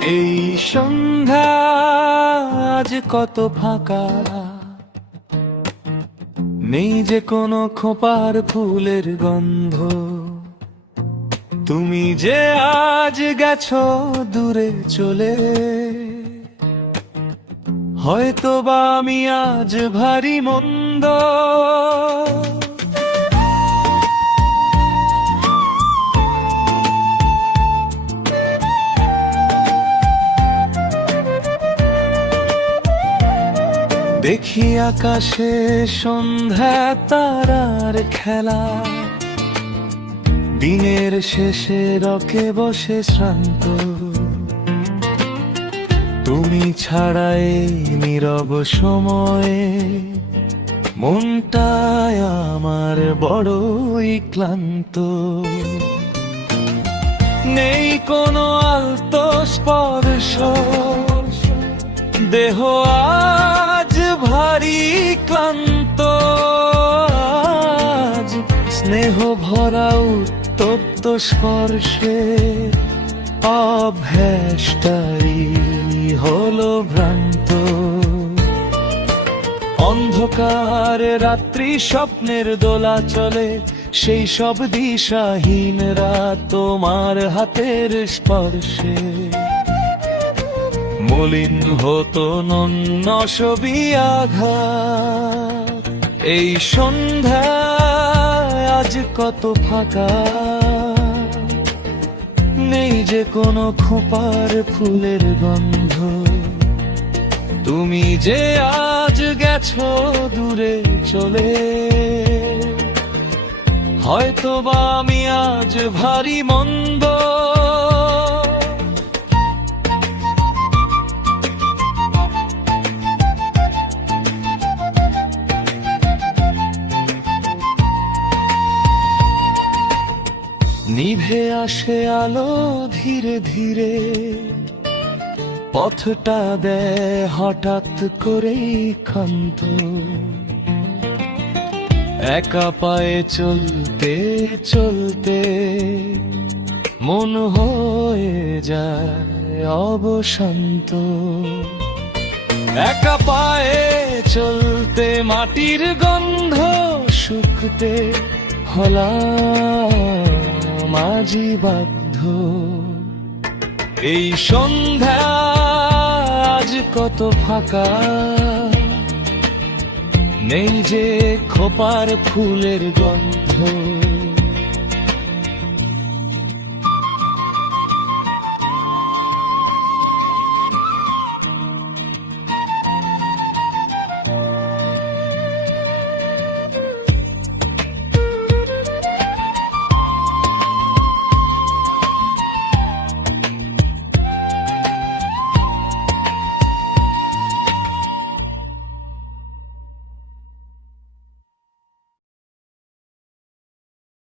এই সন্ধ্যা আজ কত ফাঁকা, নেই যে কোনো খোপার ফুলের গন্ধ। তুমি যে আজ গেছো দূরে চলে, হয়তো বা আমি আজ ভারী মন্দ। দেখি আকাশে সন্ধ্যা তারার খেলা, দিনের শেষে রকে বসে শ্রান্ত। তুমি ছাড়া এই নীরব সময়ে মনটায় আমার বড়ই ক্লান্ত। নেই কোনো আলতো স্পর্শ, দেহ আজ ভারী ক্লান্ত। আজ স্নেহ ভরা উত্তপ্ত স্পর্শে অভ্যাসটাই হলো ভ্রান্ত। অন্ধকার রাত্রি স্বপ্নের দোলা চলে, সেই সব দিশাহীনরা তোমার হাতের স্পর্শে মলিন হতো নন্য ছবি আঘাত। এই সন্ধ্যা আজ কত ফাঁকা, নেই যে কোনো খোপার ফুলের গন্ধ। তুমি যে আজ গেছো দূরে চলে, হয়তো বা আমি আজ ভারী মন্দ। নিভে আসে আলো ধীরে ধীরে, পথটা দেয় হঠাৎ করেই ক্ষান্ত। একা পায়ে চলতে চলতে মন হয়ে যায় অবশান্ত। একা পায়ে চলতে মাটির গন্ধ শুকতে হলাম আজই বাধ্য। এই সন্ধ্যা আজ কত ফাঁকা, নেই যে খোপার ফুলের গন্ধ।